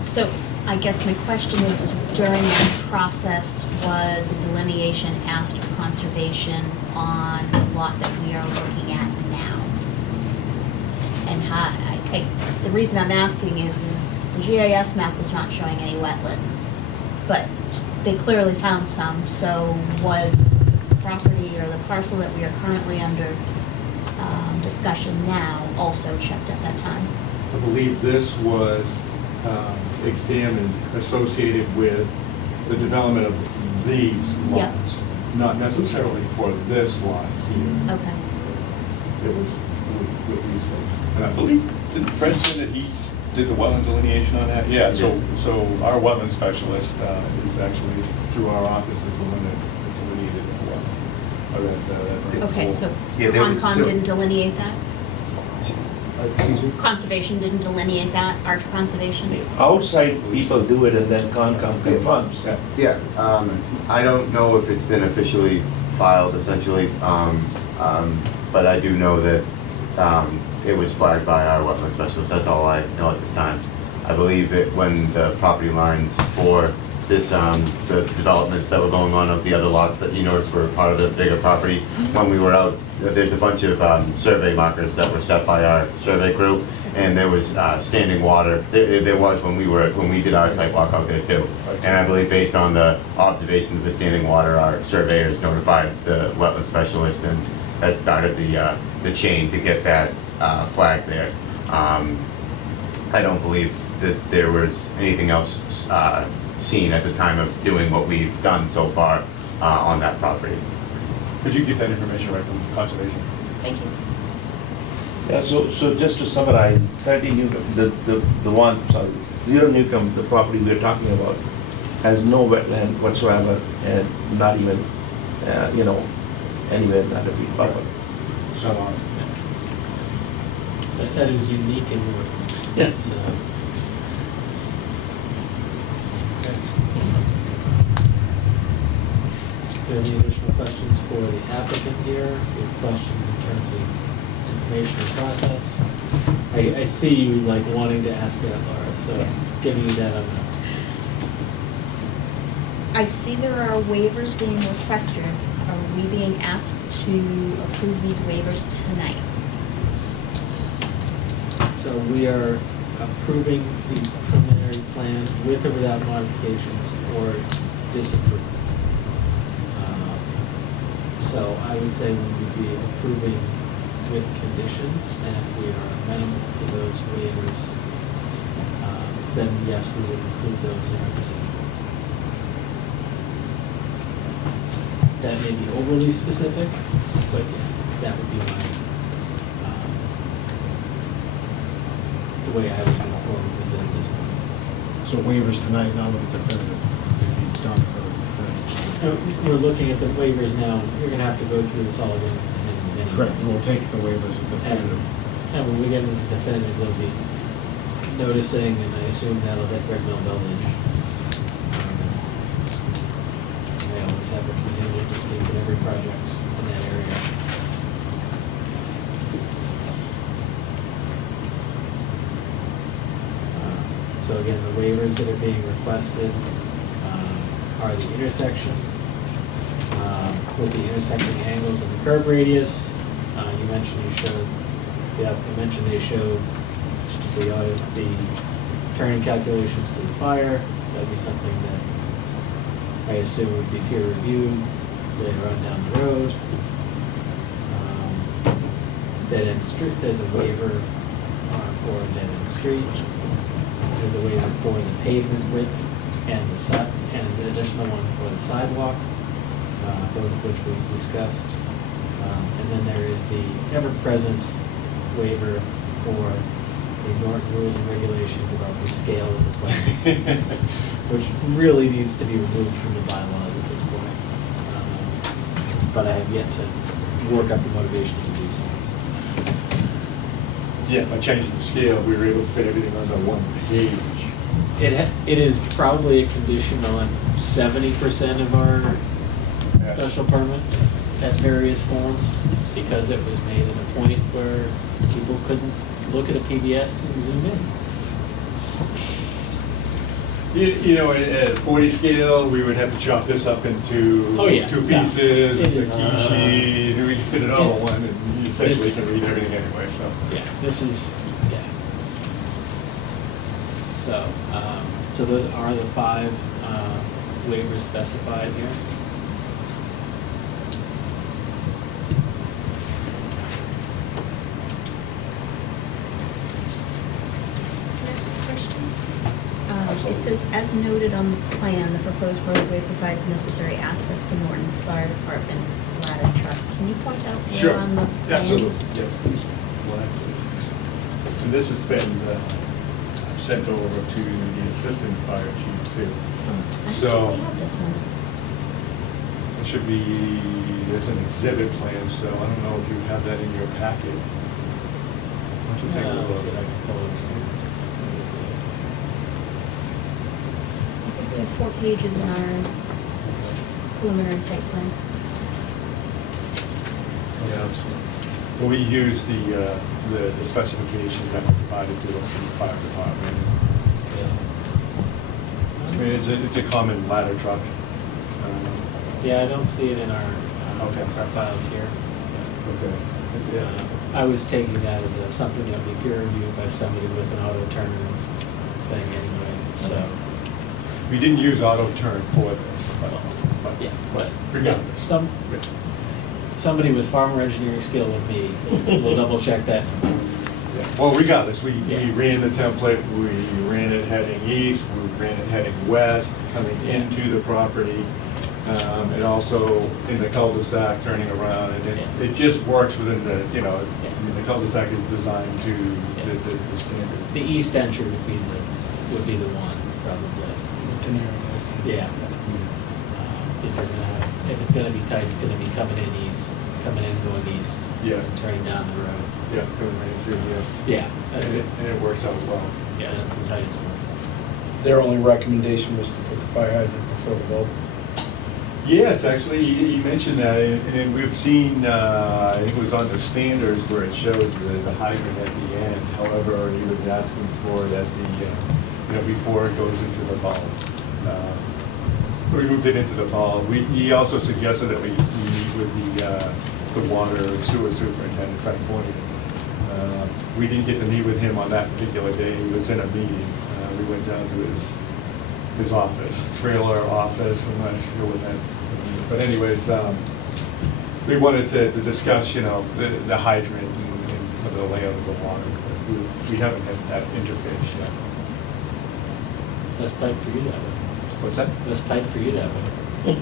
So I guess my question is during that process, was delineation asked for conservation on the lot that we are looking at now? And the reason I'm asking is the GIS map was not showing any wetlands, but they clearly found some, so was the property or the parcel that we are currently under discussion now also checked at that time? I believe this was examined, associated with the development of these Yep. lots. Not necessarily for this lot here. Okay. It was with these folks. And I believe, didn't Fred say that he did the wetland delineation on that? Yeah, so our wetland specialist is actually, through our office, is the one that delineated the wetland. Or that Okay, so Yeah, there was- Concom so- didn't delineate that? Excuse me? Conservation didn't delineate that, Art Conservation? Outside people do it and then Concom confirms. Yeah. Yeah, I don't know if it's been officially filed essentially, but I do know that it was flagged by our wetland specialist, that's all I know at this time. I believe it, when the property lines for this, the developments that were going on of the other lots that you noticed were part of the bigger property, when we were out, there's a bunch of survey markers that were set by our survey crew, and there was standing water. There was when we did our site walk out there too. And I believe based on the observation of the standing water, our surveyors notified the wetland specialist, and that started the chain to get that flag there. I don't believe that there was anything else seen at the time of doing what we've done so far on that property. Could you get that information right from conservation? Thank you. Yeah, so just to summarize, 30 Newcomb, the one, sorry, 0 Newcomb, the property we're talking about, has no wetland whatsoever and not even, anywhere in 100 feet buffer. So, That is unique in Norton. Yeah. It's, Do you have any additional questions for the applicant here? Do you have questions in terms of information or process? I see you like wanting to ask that, Laura, so Yeah. giving you that on I see there are waivers being requested. Are we being asked to approve these waivers tonight? So we are approving the preliminary plan with or without modifications or disapprove. So I would say we would be approving with conditions, and if we are amenable to those waivers, then yes, we would include those in our decision. That may be overly specific, but yeah, that would be my, the way I would move forward with it at this point. So waivers tonight, not with the definitive, to be done for the definitive. We're looking at the waivers now, you're gonna have to go through this all again in anyway. Correct, we'll take the waivers of definitive. And when we get into definitive, there'll be noticing, and I assume that'll hit Red Mill Village. always have a contingent to speak at every project in that area. So again, the waivers that are being requested are the intersections with the intersecting angles and the curb radius. You mentioned you mentioned they showed the turning calculations to the fire. That'd be something that I assume would be peer reviewed later on down the road. Dead end street, there's a waiver for a dead end street. There's a waiver for the pavement width and the additional one for the sidewalk, both of which we discussed. And then there is the ever-present waiver for the Norton rules and regulations about the scale of the plan, which really needs to be removed from the bylaws at this point. But I have yet to work up the motivation to do so. Yeah, by changing the scale, we were able to fit everything on the one page. It is probably a condition on 70% of our Yeah. special permits at various forms, because it was made at a point where people couldn't look at a PDF and zoom in. You know, at 40 scale, we would have to chop this up into Oh, yeah. two Yeah. pieces, It a is. key sheet, we can fit it all in one, and you essentially This- can read everything anyway, so. Yeah, this is, yeah. So those are the 5 waivers specified here. Can I ask a question? It says, as noted on the plan, the proposed roadway provides necessary access to Norton Fire Department ladder truck. Can you point out Sure. where on the plans? Absolutely, yes. And this has been sent over to the assistant fire chief too. I So- don't think we have this one. It should be, it's an exhibit plan, so I don't know if you have that in your packet. Why don't you take a Let's look? see if I can pull it here. I think we have 4 pages in our preliminary site plan. Yeah, that's right. Well, we use the specifications that were provided to us from the fire department. I mean, it's a common ladder truck. Yeah, I don't see it in our Okay. our files here. Okay. Yeah. I was taking that as something that would be peer reviewed by somebody with an auto turn thing anyway, so. We didn't use auto turn for this, Yeah, but regardless. Somebody with far more engineering skill than me will double check that. Yeah. Well, regardless, we Yeah. ran the template, we ran it heading east, we ran it heading west, coming Yeah. into the property, and also in the cul-de-sac, turning around, and it just works within the, you know, I mean, the cul-de-sac is designed to the standard. The east entry would be the one, probably. Yeah. If it's gonna be tight, it's gonna be coming in going east. Yeah. And turning down the road. Yeah, going right through, yeah. Yeah, that's And it. it works out well. Yeah, that's the tightest one. Their only recommendation was to put the fire hydrant before the bulb. Yes, actually, he mentioned that, and we've seen, I think it was on the standards where it shows the hydrant at the end. However, he was asking for that before it goes into the bulb. We moved it into the bulb. He also suggested that we meet with the water and sewer superintendent, Frank Forney. We didn't get to meet with him on that particular day. He was in a meeting. We went down to his office, trailer office, I'm not sure what that, but anyways, we wanted to discuss, the hydrant and some of the layout of the water, but we haven't had that interface yet. Less pipe for you that way. What's that? Less pipe for you that way.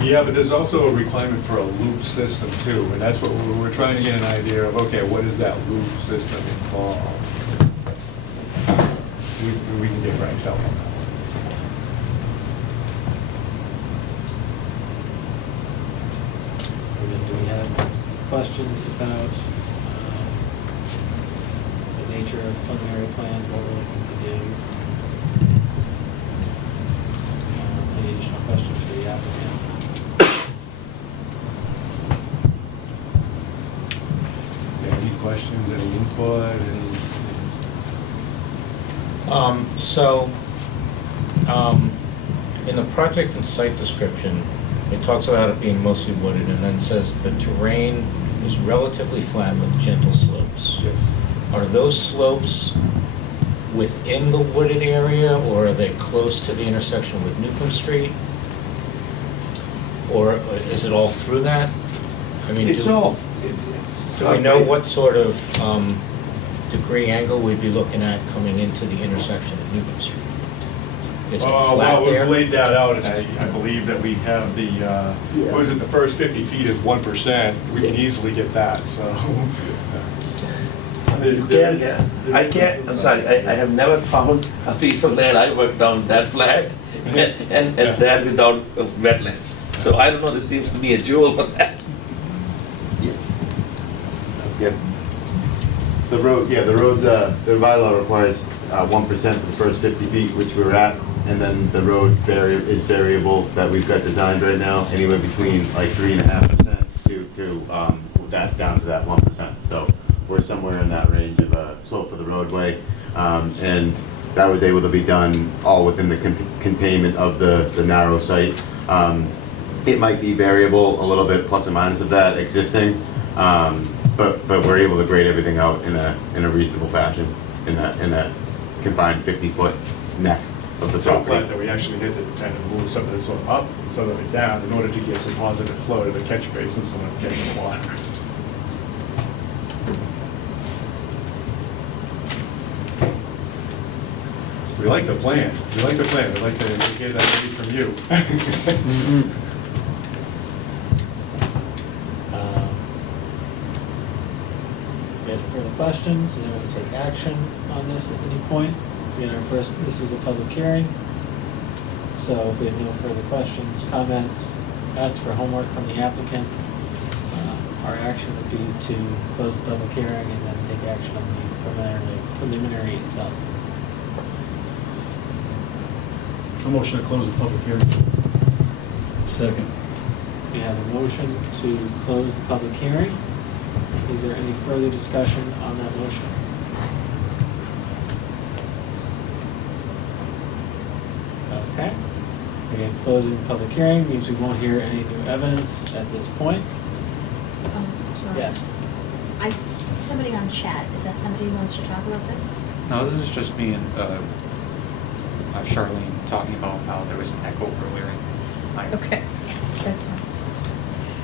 Yeah, but there's also a requirement for a loop system too, and that's what we're trying to get an idea of, okay, what does that loop system involve? We can get Frank's help on that one. Do we have questions about the nature of preliminary plans, what we're looking to do? Any additional questions for the applicant. Any questions, any input, any? In the project and site description, it talks about it being mostly wooded and then says the terrain is relatively flat with gentle slopes. Yes. Are those slopes within the wooded area, or are they close to the intersection with Newcomb Street? Or is it all through that? I mean, It's do all, we know what sort of degree angle we'd be looking at coming into the intersection of Newcomb Street? Is it flat Well, there? we've laid that out, and I believe that we have the, what was it, the first 50 feet is 1%. We can easily get that, so. You can't, I can't, I'm sorry, I have never found a piece of land I worked on that flat and that without a wetland. So I don't know, this seems to be a jewel for that. Yeah. The road, yeah, the roads, the bylaw requires 1% for the first 50 feet, which we're at, and then the road is variable that we've got designed right now, anywhere between like 3.5% to that down to that 1%. So we're somewhere in that range of a slope of the roadway, and that was able to be done all within the containment of the narrow site. It might be variable a little bit, plus or minus of that existing, but we're able to grade everything out in a reasonable fashion in that confined 50-foot neck of the It's so flat property. that we actually had to kind of move some of this one up, some of it down, in order to get some positive flow to the catch basins and not catch the water. We like the plan, we like the plan, we'd like to get that ready from you. Any further questions? Anyone want to take action on this at any point? Again, this is a public hearing. So if we have no further questions, comments, ask for homework from the applicant, our action would be to close the public hearing and then take action on the preliminary itself. A motion to close the public hearing. Second. We have a motion to close the public hearing. Is there any further discussion on that motion? Okay. Again, closing the public hearing means we won't hear any new evidence at this point. Oh, sorry. Yes. I see somebody on chat. Is that somebody who wants to talk about this? no, this is just me and Charlene talking about how there was an echo earlier. Okay, that's fine.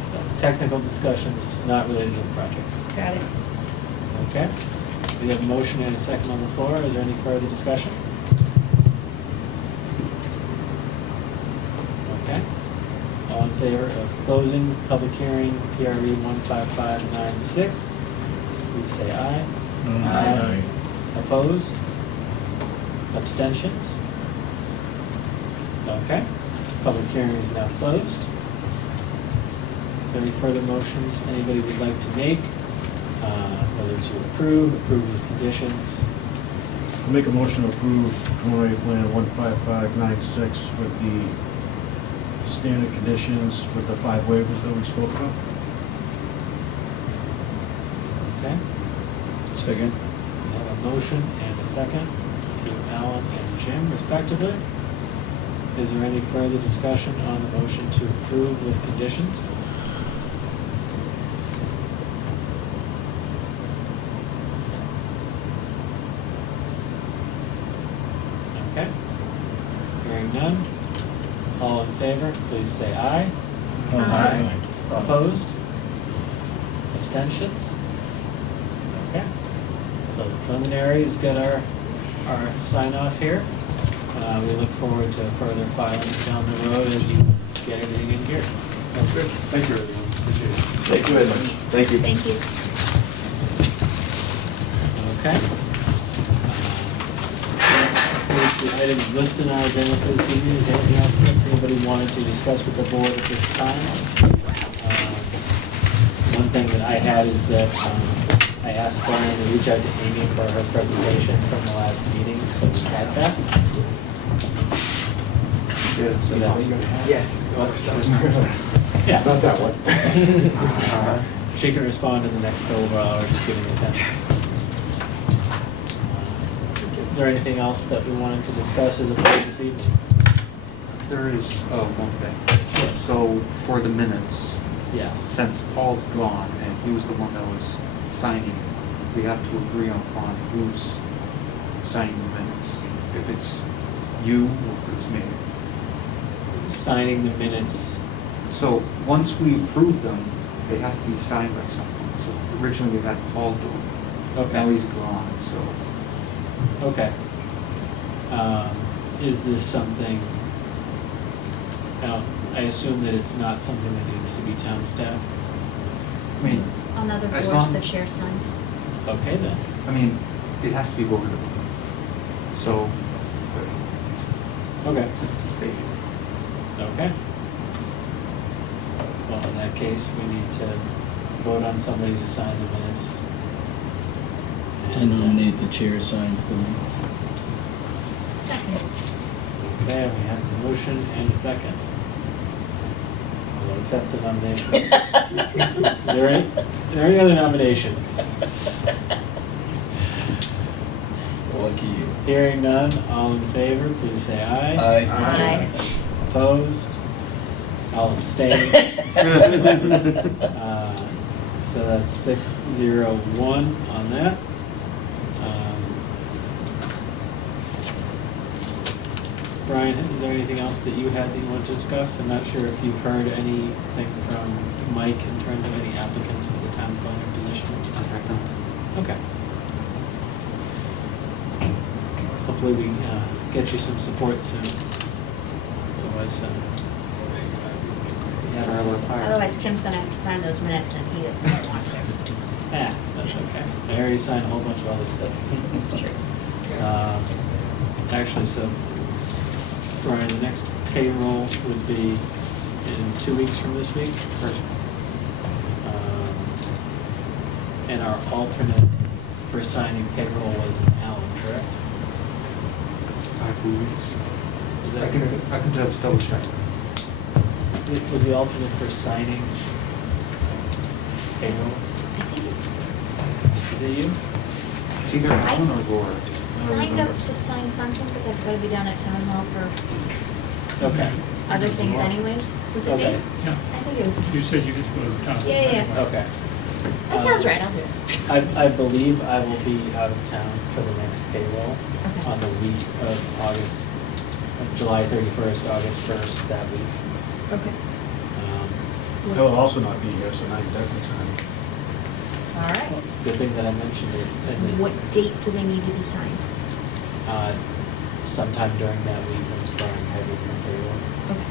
So technical discussions not related to the project. Got it. Okay. We have a motion and a second on the floor. Is there any further discussion? Okay. All in favor of closing public hearing PRV 15596, please say aye. Aye. Opposed? Abstentions? Okay. Public hearing is now closed. Are there any further motions anybody would like to make? Whether to approve with conditions? I'll make a motion to approve preliminary plan 15596 with the standard conditions with the 5 waivers that we spoke about. Okay. Second. We have a motion and a second to Alan and Jim respectively. Is there any further discussion on the motion to approve with conditions? Okay. Hearing none. All in favor, please say aye. Aye. Opposed? Abstentions? Okay. So the preliminaries got our sign off here. We look forward to further filings down the road as you get everything in here. Sounds good. Thank you, everyone. Appreciate it. Thank you very much. Thank you. Thank you. Okay. The items listed on our agenda for this evening, is there anything else that anybody wanted to discuss with the board at this time? One thing that I had is that I asked Brian to reach out to Amy for her presentation from the last meeting, so we had that. Yeah. So that's, Yeah. yeah. Not that one. She can respond in the next billable hours, just giving you 10 minutes. Is there anything else that we wanted to discuss as a board this evening? There is, one thing. Sure. So for the minutes, Yes. since Paul's gone and he was the one that was signing, we have to agree upon who's signing the minutes. If it's you or if it's me. Signing the minutes, So once we approve them, they have to be signed by someone. So originally we had Paul do it. Now okay, he's gone, so. okay. Is this something, now, I assume that it's not something that needs to be town staff? I mean, On other As boards, long- the chair signs. Okay then, it has to be voted upon. So, okay, it's stated. okay. Well, in that case, we need to vote on somebody to sign the minutes. I And, nominate the chair signs the minutes. Second. Okay, we have the motion and a second. We'll accept the nomination. Is there any other nominations? Lucky you. Hearing none, all in favor, please say aye. Aye. Opposed? I'll abstain. So that's 6-0-1 on that. Brian, is there anything else that you had that you want to discuss? I'm not sure if you've heard anything from Mike in terms of any applicants for the town planner position. Okay. Hopefully we get you some support soon. Otherwise, we haven't seen- Otherwise, Tim's gonna have to sign those minutes and he doesn't want to. That's okay. I already signed a whole bunch of other stuff. It's true. Actually, so Brian, the next payroll would be in 2 weeks from this week. And our alternate for signing payroll was Alan, correct? I believe Is so. that I can just double check. Was the alternate for signing payroll? I think it's, Is it you? It's either I Alan or Laura. signed up to sign something because I've got to be down at town hall for Okay, other things anyways. Was it me? okay, I think it was me. You said you could go to town. Yeah, yeah. okay. That sounds right, I'll do it. I believe I will be out of town for the next payroll Okay. on the week of July 31st, August 1st, that week. Okay. I will also not be here, so now you definitely sign. All Well, right. it's a good thing that I mentioned it. And then, What date do they need to be signed? sometime during that week once Brian has it from payroll. Okay.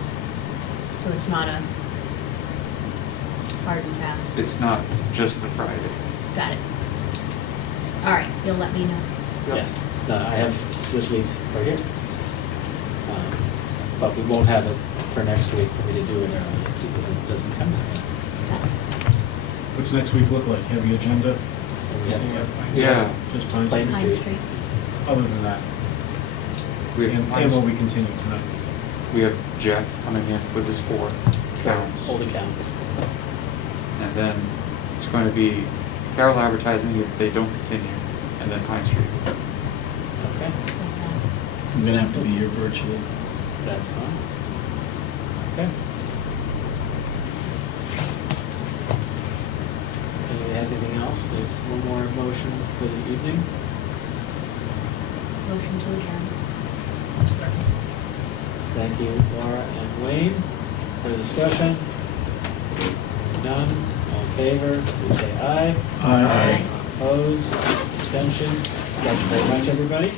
So it's not a hard and fast. It's not just the Friday. Got it. All right, you'll let me know. Yep. Yes, I have this week's right here. But we won't have it for next week for me to do it early because it doesn't come out. Got it. What's next week look like? Heavy agenda? And we have Yeah. Just Pine Plain Street? Pine Street. Street. Other than that, We and have, will we continue tonight? we have Jeff coming in with his 4 counts. Old accounts. And then it's going to be Carroll Advertising if they don't continue, and then Pine Street. Okay, I'm gonna have to be here virtually. that's fine. Okay. Anybody has anything else? There's one more motion for the evening. Motion to adjourn. Thank you, Laura and Wayne. For discussion? None, all in favor, please say aye. Aye. Opposed, abstentions? Thank you very much, everybody.